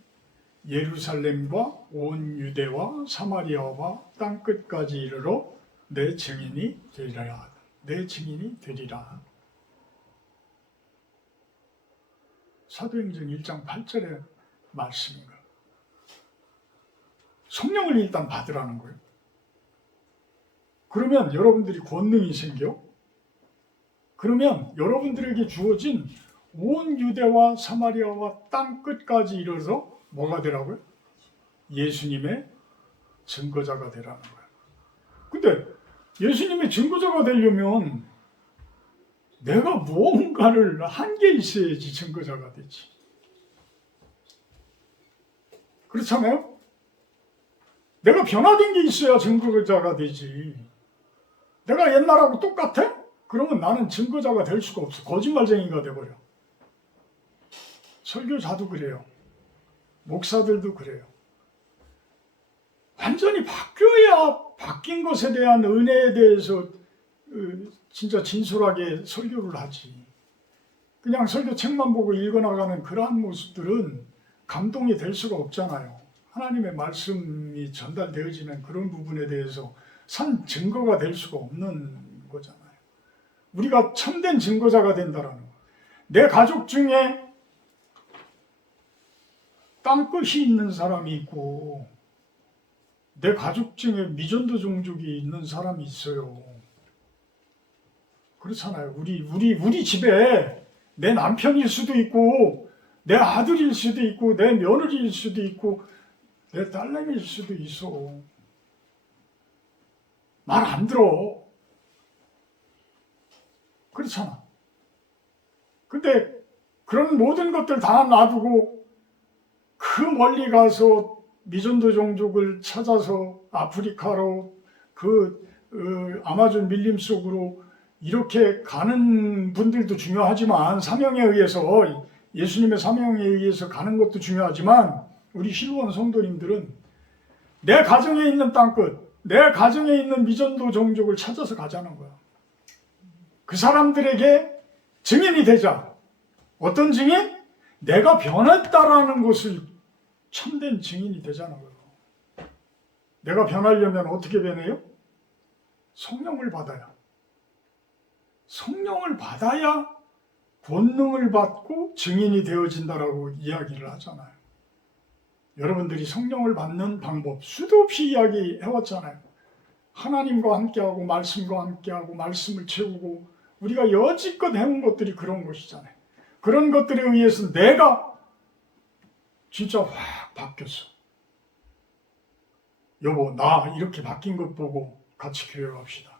예루살렘과 온 유대와 사마리아와 땅끝까지 이르러 내 증인이 되리라. 내 증인이 되리라. 사도행전 1장 8절의 말씀인가? 성령을 일단 받으라는 거예요. 그러면 여러분들이 권능이 생겨? 그러면 여러분들에게 주어진 온 유대와 사마리아와 땅 끝까지 이르러서 뭐가 되라고요? 예수님의 증거자가 되라는 거예요. 근데 예수님의 증거자가 되려면 내가 무언가를 한 게 있어야지 증거자가 되지. 그렇잖아요? 내가 변화된 게 있어야 증거자가 되지. 내가 옛날하고 똑같아? 그러면 나는 증거자가 될 수가 없어. 거짓말쟁이가 돼버려. 설교자도 그래요. 목사들도 그래요. 완전히 바뀌어야 바뀐 것에 대한 은혜에 대해서 진짜 진솔하게 설교를 하지. 그냥 설교책만 보고 읽어나가는 그러한 모습들은 감동이 될 수가 없잖아요. 하나님의 말씀이 전달되어지는 그런 부분에 대해서 산 증거가 될 수가 없는 거잖아요. 우리가 참된 증거자가 된다라는 거. 내 가족 중에 땅끝이 있는 사람이 있고 내 가족 중에 미전도 종족이 있는 사람이 있어요. 그렇잖아요. 우리 집에 내 남편일 수도 있고 내 아들일 수도 있고 내 며느리일 수도 있고 내 딸내미일 수도 있어. 말 안 들어. 그렇잖아. 근데 그런 모든 것들 다 놔두고 그 멀리 가서 미전도 종족을 찾아서 아프리카로 아마존 밀림 속으로 이렇게 가는 분들도 중요하지만 사명에 의해서 예수님의 사명에 의해서 가는 것도 중요하지만 우리 실로원 성도님들은 내 가정에 있는 땅끝, 내 가정에 있는 미전도 종족을 찾아서 가자는 거야. 그 사람들에게 증인이 되자. 어떤 증인? 내가 변했다라는 것을 참된 증인이 되자는 거예요. 내가 변하려면 어떻게 변해요? 성령을 받아야. 성령을 받아야 권능을 받고 증인이 되어진다라고 이야기를 하잖아요. 여러분들이 성령을 받는 방법 수도 없이 이야기해왔잖아요. 하나님과 함께하고 말씀과 함께하고 말씀을 채우고 우리가 여지껏 해온 것들이 그런 것이잖아요. 그런 것들에 의해서 내가 진짜 확 바뀌었어. 여보, 나 이렇게 바뀐 것 보고 같이 교회 갑시다.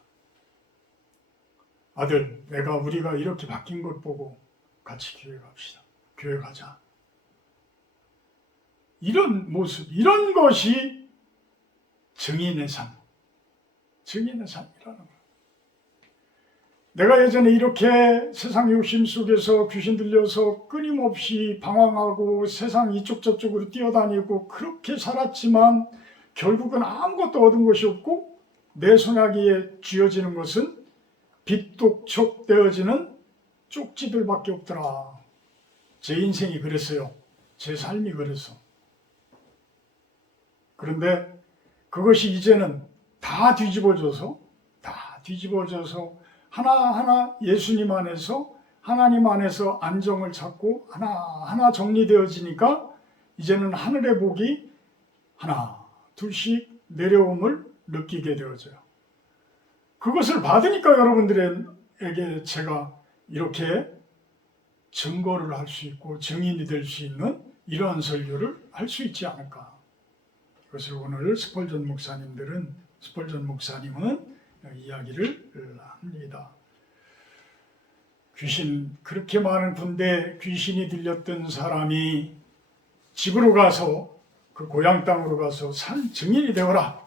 아들, 우리가 이렇게 바뀐 것 보고 같이 교회 갑시다. 교회 가자. 이런 모습, 이런 것이 증인의 삶. 증인의 삶이라는 거예요. 내가 예전에 이렇게 세상 욕심 속에서 귀신 들려서 끊임없이 방황하고 세상 이쪽 저쪽으로 뛰어다니고 그렇게 살았지만 결국은 아무것도 얻은 것이 없고 내 손아귀에 쥐어지는 것은 빗독촉 되어지는 쪽지들밖에 없더라. 제 인생이 그랬어요. 제 삶이 그래서. 그런데 그것이 이제는 다 뒤집어져서 하나하나 예수님 안에서 하나님 안에서 안정을 찾고 하나하나 정리되어지니까 이제는 하늘의 복이 하나 둘씩 내려옴을 느끼게 되어져요. 그것을 받으니까 여러분들에게 제가 이렇게 증거를 할 수 있고 증인이 될 수 있는 이러한 설교를 할 수 있지 않을까. 그것을 오늘 스펄전 목사님은 이야기를 합니다. 그렇게 많은 군대 귀신이 들렸던 사람이 집으로 가서 그 고향 땅으로 가서 증인이 되어라.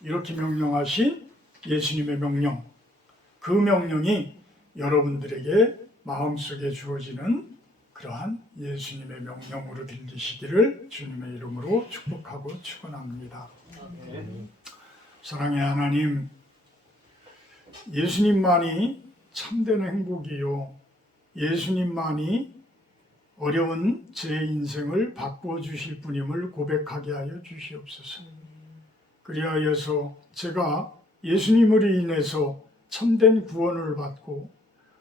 이렇게 명령하신 예수님의 명령. 그 명령이 여러분들에게 마음속에 주어지는 그러한 예수님의 명령으로 들리시기를 주님의 이름으로 축복하고 축원합니다. 사랑의 하나님, 예수님만이 참된 행복이요, 예수님만이 어려운 제 인생을 바꾸어 주실 분임을 고백하게 하여 주시옵소서. 그리하여서 제가 예수님으로 인해서 참된 구원을 받고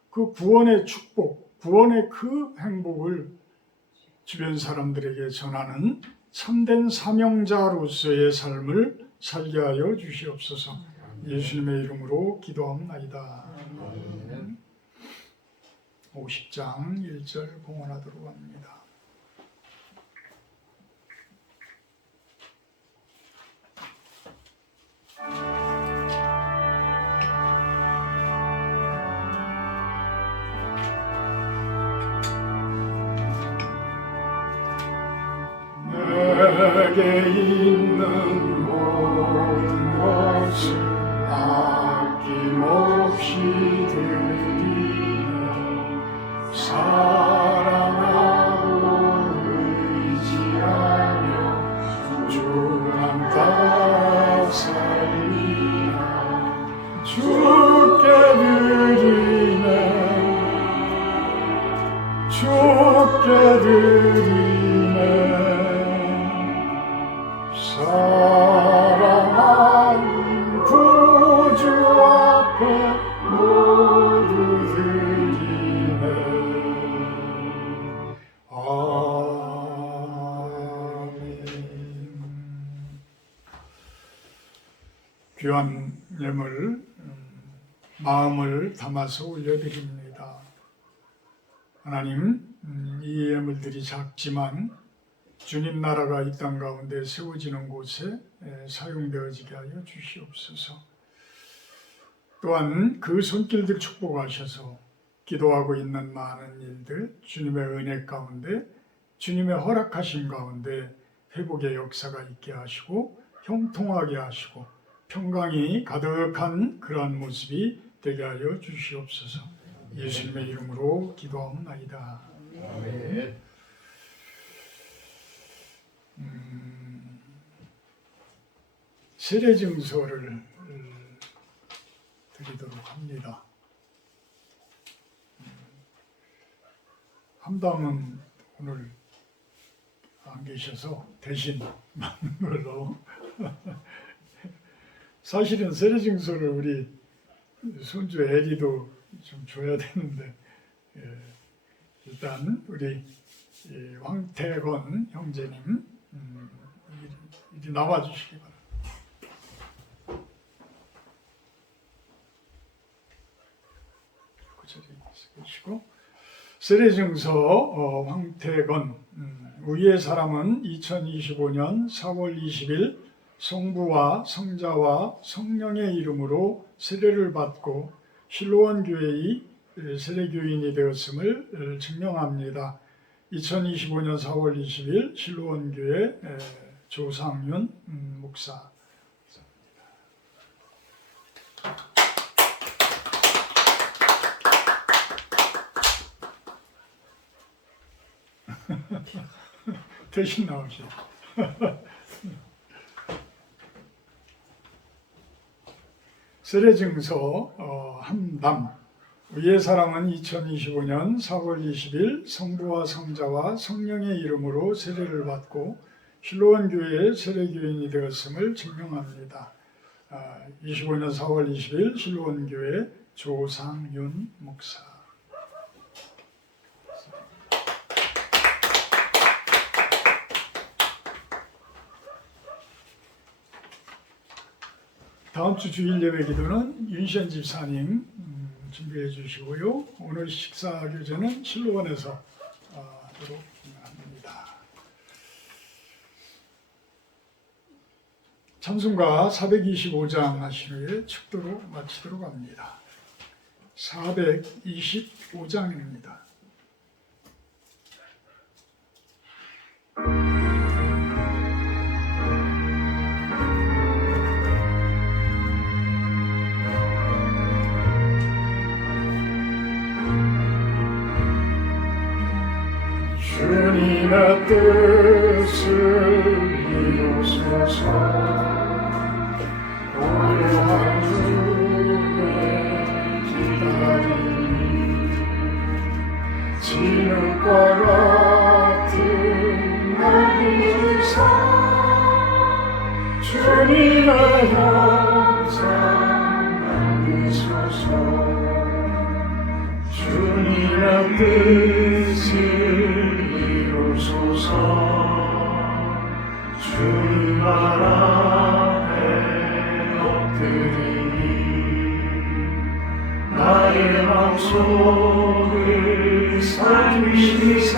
그 구원의 축복, 구원의 그 행복을 주변 사람들에게 전하는 참된 사명자로서의 삶을 살게 하여 주시옵소서. 예수님의 이름으로 기도합나이다. 50장 1절 봉헌하도록 합니다. 내게 있는 모든 것을 아낌없이 드리네. 사랑하고 의지하며 주만 따라 살리라. 주께 드리네. 주께 드리네. 사랑하는 구주 앞에 모두 드리네. 아멘. 귀한 예물 마음을 담아서 올려드립니다. 하나님, 이 예물들이 작지만 주님 나라가 이 땅 가운데 세워지는 곳에 사용되어지게 하여 주시옵소서. 또한 그 손길들 축복하셔서 기도하고 있는 많은 일들 주님의 은혜 가운데 주님의 허락하심 가운데 회복의 역사가 있게 하시고 형통하게 하시고 평강이 가득한 그러한 모습이 되게 하여 주시옵소서. 예수님의 이름으로 기도하옵나이다. 아멘. 세례 증서를 드리도록 합니다. 함담은 오늘 안 계셔서 대신 맞는 걸로. 사실은 세례 증서를 우리 손주 에리도 좀 줘야 되는데 일단 우리 황태건 형제님 이리 나와 주시기 바랍니다. 계시고 세례증서 황태건 위의 사람은 2025년 4월 20일 성부와 성자와 성령의 이름으로 세례를 받고 실로원 교회의 세례교인이 되었음을 증명합니다. 2025년 4월 20일 실로원 교회 조상윤 목사. 대신 나오시. 세례증서 함담. 위의 사람은 2025년 4월 20일 성부와 성자와 성령의 이름으로 세례를 받고 실로원 교회의 세례교인이 되었음을 증명합니다. 25년 4월 20일 실로원 교회 조상윤 목사. 다음 주 주일 예배 기도는 윤시현 집사님 준비해 주시고요. 오늘 식사 교제는 실로원에서 하도록 합니다. 찬송가 425장 하신 후에 축도로 마치도록 합니다. 425장입니다. 주님의 뜻을 이루소서. 고요한 주에 기다리니 진흙과 같은 넓은 산 주님의 형상 만드소서. 주님의 뜻을 이루소서. 주님 앞에 엎드리니 나의 마음속을 살피시사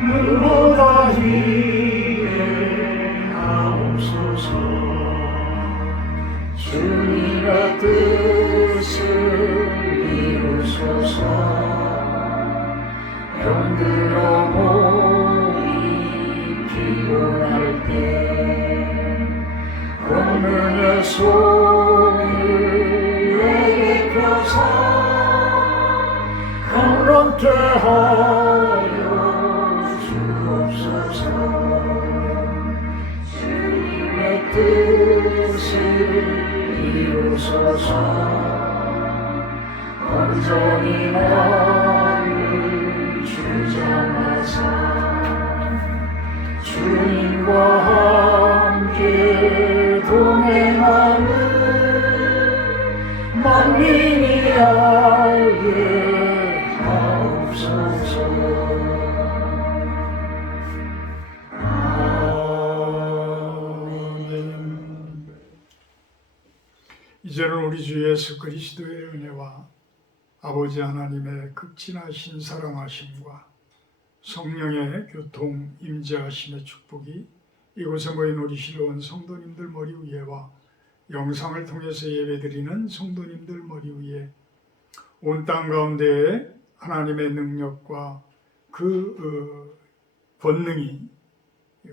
물보다 이해하옵소서. 주님의 뜻을 이루소서. 병들어 몸이 피곤할 때 권능의 손을 내게 펴사 강건케 하여 주옵소서. 주님의 뜻을 이루소서. 온전히 나를 주장하사 주님과 함께 동행하는 만민이 알게 하옵소서. 아멘. 이제는 우리 주 예수 그리스도의 은혜와 아버지 하나님의 극진하신 사랑하심과 성령의 교통 임재하심의 축복이 이곳에 모인 우리 실로원 성도님들 머리 위에와 영상을 통해서 예배드리는 성도님들 머리 위에 온 땅 가운데에 하나님의 능력과 그 권능이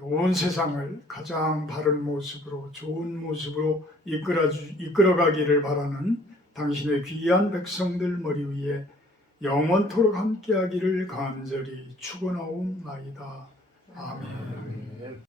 온 세상을 가장 바른 모습으로 좋은 모습으로 이끌어가기를 바라는 당신의 귀한 백성들 머리 위에 영원토록 함께하기를 간절히 축원하옵나이다. 아멘.